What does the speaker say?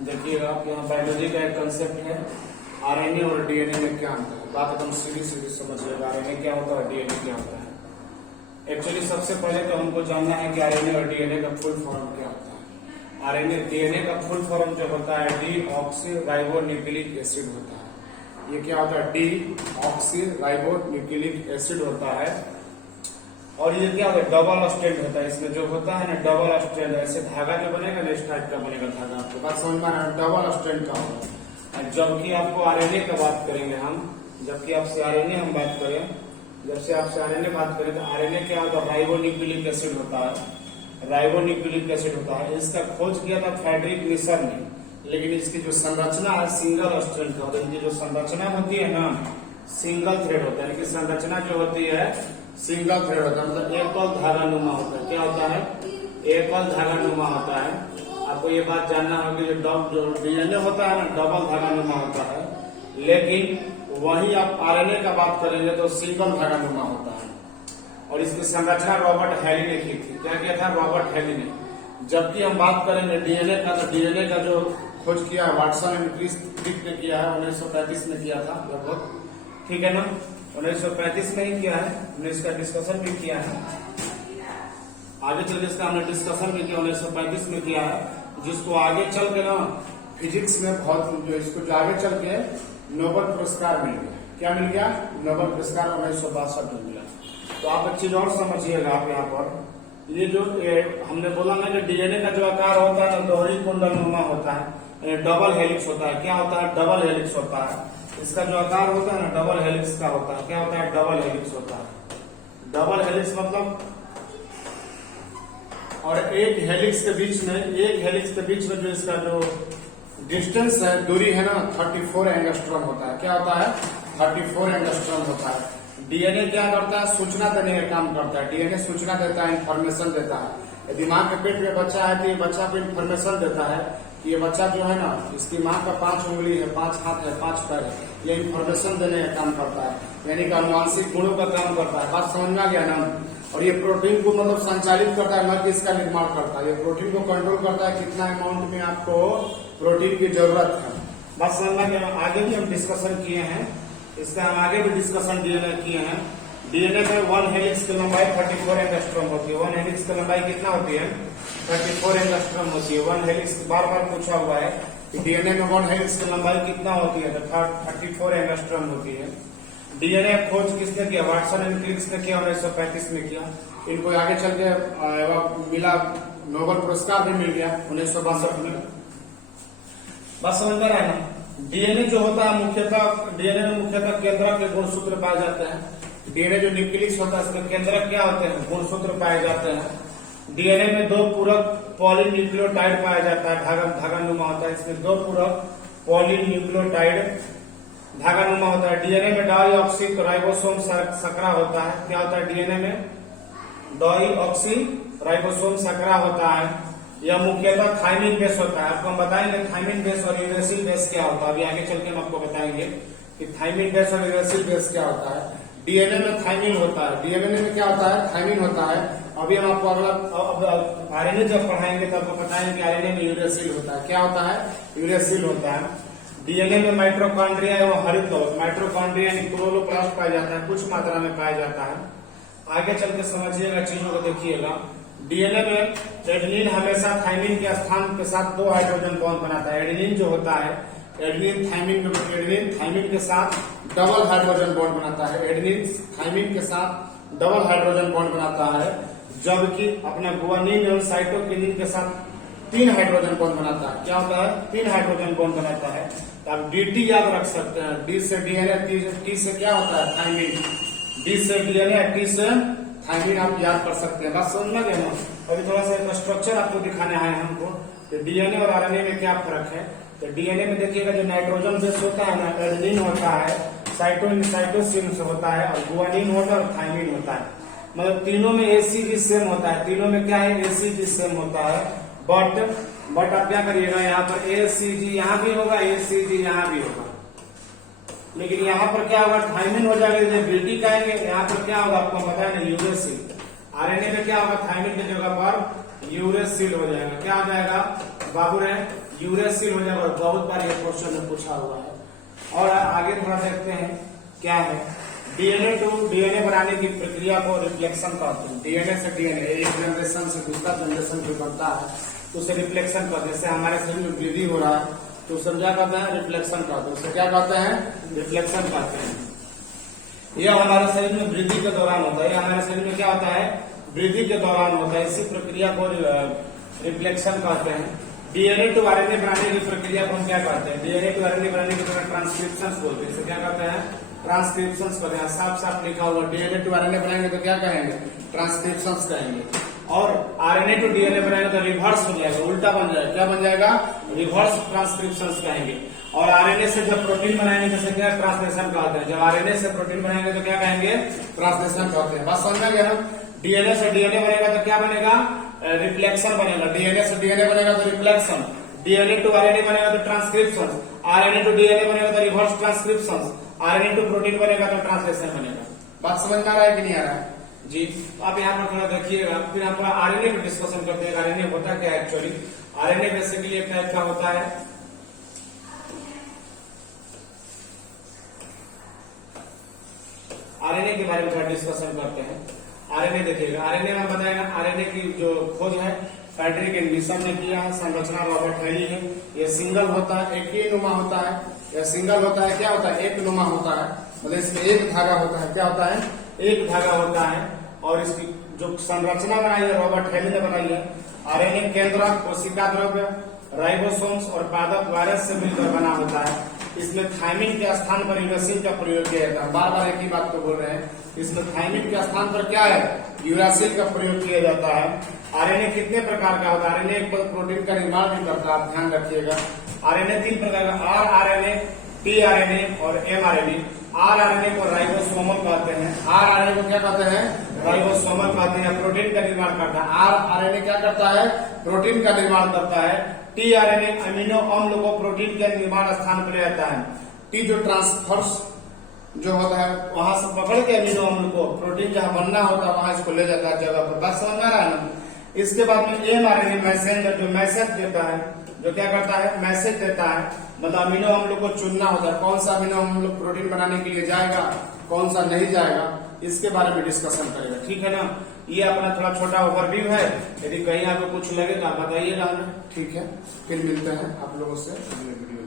देखिएगा आप यहाँ बायोलॉजी का एक कंसेप्ट है आरएनए और डीएनए में क्या अंतर है। बात एकदम सीधी सीधी समझिएगा, आरएनए क्या होता है, डीएनए क्या होता है। एक्चुअली सबसे पहले तो हमको जानना है कि आरएनए और डीएनए का फुल फॉर्म क्या होता है। आरएनए डीएनए का फुल फॉर्म जो होता है डीऑक्सीराइबोन्यूक्लिक एसिड होता है। ये क्या होता है, डीऑक्सीराइबोन्यूक्लिक एसिड होता है। और ये क्या होता है, डबल स्ट्रैंड होता है। इसमें जो होता है ना डबल स्ट्रैंड, ऐसे धागा जो बनेगा ना इस टाइप का बनेगा धागा। आपको बात समझ में आ रहा है, डबल स्ट्रैंड का होगा। जबकि आपको आरएनए का बात करेंगे हम, जबकि आपसे आरएनए हम बात करें, जब से आपसे आरएनए बात करें तो आरएनए क्या होता है, राइबोन्यूक्लिक एसिड होता है। राइबोन्यूक्लिक एसिड होता है। इसका खोज किया था फ्रेडरिक निशर ने, लेकिन इसकी जो संरचना है सिंगल स्ट्रैंड का होता है। इनकी जो संरचना होती है ना सिंगल थ्रेड होता है। इनकी संरचना जो होती है सिंगल थ्रेड होता है, मतलब एकल धागा नुमा होता है। क्या होता है, एकल धागा नुमा होता है। आपको ये बात जानना होगी, जो डीएनए होता है ना डबल धागा नुमा होता है, लेकिन वही आप आरएनए का बात करेंगे तो सिंगल धागा नुमा होता है। और इसकी संरचना रॉबर्ट हैली ने की थी। क्या किया था रॉबर्ट हैली ने। जबकि हम बात करेंगे डीएनए का, तो डीएनए का जो खोज किया है वाटसन एंड क्रिक ने किया है, 1935 में किया था लगभग, ठीक है ना। 1935 में ही किया है, हमने इसका डिस्कशन भी किया है। आगे चल के इसका हमने डिस्कशन भी किया, 1935 में किया है, जिसको आगे चल के ना फिजिक्स में बहुत जो इसको जो आगे चल के नोबेल पुरस्कार मिल गया। क्या मिल गया, नोबेल पुरस्कार 1962 में मिला। तो आप एक चीज और समझिएगा, आप यहाँ पर ये जो हमने बोला ना कि डीएनए का जो आकार होता है ना दोहरी कुंडल नुमा होता है, डबल हेलिक्स होता है। क्या होता है, डबल हेलिक्स होता है। इसका जो आकार होता है ना डबल हेलिक्स का होता है। क्या होता है, डबल हेलिक्स होता है। डबल हेलिक्स मतलब, और एक हेलिक्स के बीच में जो इसका जो डिस्टेंस है, दूरी है ना 34 एंगस्ट्रॉम होता है। क्या होता है, 34 एंगस्ट्रॉम होता है। डीएनए क्या करता है, सूचना देने का काम करता है। डीएनए सूचना देता है, इंफॉर्मेशन देता है। यदि माँ के पेट में बच्चा है तो ये बच्चा को इंफॉर्मेशन देता है कि ये बच्चा जो है ना इसकी माँ का 5 उंगली है, 5 हाथ है, 5 पैर है। ये इंफॉर्मेशन देने का काम करता है, यानी कि अनुवांशिक गुणों का काम करता है। बात समझ में आ गया ना। और ये प्रोटीन को मतलब संचालित करता है, न कि इसका निर्माण करता है। ये प्रोटीन को कंट्रोल करता है कितना अमाउंट में आपको प्रोटीन की जरूरत है। बात समझ में आ गया। आगे भी हम डिस्कशन किए हैं इसका, हम आगे भी डिस्कशन डीएनए किए हैं। डीएनए में 1 हेलिक्स की लंबाई 34 एंगस्ट्रॉम होती है। 1 हेलिक्स की लंबाई कितना होती है, 34 एंगस्ट्रॉम होती है। 1 हेलिक्स बार बार पूछा हुआ है कि डीएनए में 1 हेलिक्स की लंबाई कितना होती है, तो 34 एंगस्ट्रॉम होती है। डीएनए खोज किसने किया, वाटसन एंड क्रिक ने किया, 1935 में किया। इनको आगे चल के मिला, नोबेल पुरस्कार भी मिल गया 1962 में। बस समझ में रहा है ना। डीएनए जो होता है डीएनए में मुख्यतः केंद्रक के गुणसूत्र पाए जाते हैं। डीएनए जो न्यूक्लियस होता है इसमें केंद्रक क्या होते हैं, गुणसूत्र पाए जाते हैं। डीएनए में 2 पूरक पॉलीन्यूक्लियोटाइड पाया जाता है, धागा नुमा होता है। इसमें 2 पूरक पॉलीन्यूक्लियोटाइड धागा नुमा होता है। डीएनए में डाईऑक्सी राइबोसोम सकरा होता है। क्या होता है, डीएनए में डाईऑक्सी राइबोसोम सकरा होता है। यह मुख्यतः थाइमिन बेस होता है। आपको हम बताएंगे थाइमिन बेस और यूरेसिल बेस क्या होता है। अभी आगे चल के हम आपको बताएंगे कि थाइमिन बेस और यूरेसिल बेस क्या होता है। डीएनए में थाइमिन होता है। डीएनए में क्या होता है, थाइमिन होता है। अभी हम आपको अगला आरएनए जब पढ़ाएंगे तो आपको बताएंगे कि आरएनए में यूरेसिल होता है। क्या होता है, यूरेसिल होता है। डीएनए में माइटोकॉन्ड्रिया एवं हरित लौह, माइटोकॉन्ड्रिया यानी क्लोरोप्लास्ट पाया जाता है, कुछ मात्रा में पाया जाता है। आगे चल के समझिएगा, चीजों को देखिएगा। डीएनए में एडेनिन हमेशा थाइमिन के स्थान के साथ 2 हाइड्रोजन बॉन्ड बनाता है। एडेनिन जो होता है, एडेनिन थाइमिन के साथ डबल हाइड्रोजन बॉन्ड बनाता है। एडेनिन थाइमिन के साथ डबल हाइड्रोजन बॉन्ड बनाता है, जबकि अपना गुआनिन एवं साइटोकिनिन के साथ 3 हाइड्रोजन बॉन्ड बनाता है। क्या होता है, 3 हाइड्रोजन बॉन्ड बनाता है। तो आप डीटी याद रख सकते हैं। डी से डीएनए, टी से क्या होता है, थाइमिन। डी से डीएनए, टी से थाइमिन आप याद कर सकते हैं। बात समझ में गया ना। अभी थोड़ा सा एक स्ट्रक्चर आपको दिखाने आए हमको कि डीएनए और आरएनए में क्या फर्क है। तो डीएनए में देखिएगा जो नाइट्रोजन बेस होता है ना, एडेनिन होता है, साइटोसिन होता है, और गुआनिन होता है और थाइमिन होता है। मतलब तीनों में एसीजी सेम होता है। तीनों में क्या है, एसीजी सेम होता है। बट आप क्या करिएगा, यहाँ पर एसीजी यहाँ भी होगा, एसीजी यहाँ भी होगा, लेकिन यहाँ पर क्या होगा, थाइमिन हो जाएगा। बीटी कहेंगे, यहाँ पर क्या होगा आपको पता है ना, यूरेसिल। आरएनए में क्या होगा, थाइमिन की जगह पर यूरेसिल हो जाएगा। क्या हो जाएगा, बाबू ने यूरेसिल हो जाएगा, बहुत बार ये क्वेश्चन में पूछा हुआ है। और आगे थोड़ा देखते हैं क्या है। डीएनए टू डीएनए बनाने की प्रक्रिया को रिफ्लेक्शन कहते हैं। डीएनए से डीएनए एक जनरेशन से दूसरा जनरेशन जो बनता है तो उसे रिफ्लेक्शन कहते हैं। जैसे हमारे शरीर में वृद्धि हो रहा है तो उसे क्या कहते हैं, रिफ्लेक्शन कहते हैं। उसे क्या कहते हैं, रिफ्लेक्शन कहते हैं। यह हमारे शरीर में वृद्धि के दौरान होता है। यह हमारे शरीर में क्या होता है, वृद्धि के दौरान होता है। इसी प्रक्रिया को रिफ्लेक्शन कहते हैं। डीएनए टू आरएनए बनाने की प्रक्रिया को हम क्या कहते हैं, डीएनए टू आरएनए बनाने की प्रक्रिया ट्रांसक्रिप्शन बोलते हैं। इसे क्या कहते हैं, ट्रांसक्रिप्शन कहते हैं। साफ साफ लिखा हुआ, डीएनए टू आरएनए बनाएंगे तो क्या कहेंगे, ट्रांसक्रिप्शन कहेंगे। और आरएनए टू डीएनए बनाएंगे तो रिवर्स हो जाएगा, उल्टा बन जाएगा। क्या बन जाएगा, रिवर्स ट्रांसक्रिप्शन कहेंगे। और आरएनए से जब प्रोटीन बनाएंगे तो क्या ट्रांसलेशन कहते हैं। जब आरएनए से प्रोटीन बनाएंगे तो क्या कहेंगे, ट्रांसलेशन कहते हैं। बात समझ में गया। डीएनए से डीएनए बनेगा तो क्या बनेगा, रिफ्लेक्शन बनेगा। डीएनए से डीएनए बनेगा तो रिफ्लेक्शन। डीएनए टू आरएनए बनेगा तो ट्रांसक्रिप्शन। आरएनए टू डीएनए बनेगा तो reverse transcription. RNA to protein बनेगा तो ट्रांसलेशन बनेगा। बात समझ में आ रहा है कि नहीं आ रहा है जी। आप यहाँ पर थोड़ा देखिएगा, फिर हम थोड़ा आरएनए पर डिस्कशन करते हैं। आरएनए होता क्या है एक्चुअली। आरएनए बेसिकली एक टाइप का होता है, आरएनए के बारे में थोड़ा डिस्कशन करते हैं। आरएनए देखिएगा, आरएनए में बताएगा, आरएनए की जो खोज है फ्रेडरिक एंडरसन ने किया है। संरचना रॉबर्ट हेली है। ये सिंगल होता है, एक ही नुमा होता है। यह सिंगल होता है, क्या होता है, एक नुमा होता है। मतलब इसमें एक धागा होता है। क्या होता है, एक धागा होता है। और इसकी जो संरचना बनाई है रॉबर्ट हेली ने बनाई है। आरएनए केंद्रक, कोशिका द्रव्य, राइबोसोम्स और पादप वायरस से मिलकर बना होता है। इसमें थायमिन के स्थान पर यूरासिल का प्रयोग किया जाता है। बार बार एक ही बात को बोल रहे हैं। इसमें थायमिन के स्थान पर क्या है, यूरासिल का प्रयोग किया जाता है। आरएनए कितने प्रकार का होता है, आरएनए एक प्रोटीन का निर्माण भी करता है, आप ध्यान रखिएगा। आरएनए 3 प्रकार का, आरआरएनए, टीआरएनए और एमआरएनए। आरआरएनए को राइबोसोमल कहते हैं। आरआरएनए को क्या कहते हैं, राइबोसोमल कहते हैं। प्रोटीन का निर्माण करता है। आरआरएनए क्या करता है, प्रोटीन का निर्माण करता है। टीआरएनए अमीनो अम्ल को प्रोटीन के निर्माण स्थान पर ले जाता है। टी जो ट्रांसफर्स जो होता है वहां से पकड़ के अमीनो अम्ल को प्रोटीन जहां बनना होता है वहां इसको ले जाता है जगह पर। बात समझ में आ रहा है ना। इसके बाद में एमआरएनए मैसेंजर, जो मैसेज देता है, जो क्या करता है, मैसेज देता है। मतलब अमीनो अम्ल को चुनना होता है, कौन सा अमीनो अम्ल प्रोटीन बनाने के लिए जाएगा, कौन सा नहीं जाएगा, इसके बारे में डिस्कशन करेगा। ठीक है ना। ये अपना थोड़ा छोटा ओवरव्यू है। यदि कहीं आपको कुछ लगेगा बताइएगा हमें, ठीक है। फिर मिलते हैं आप लोगों से अगले वीडियो।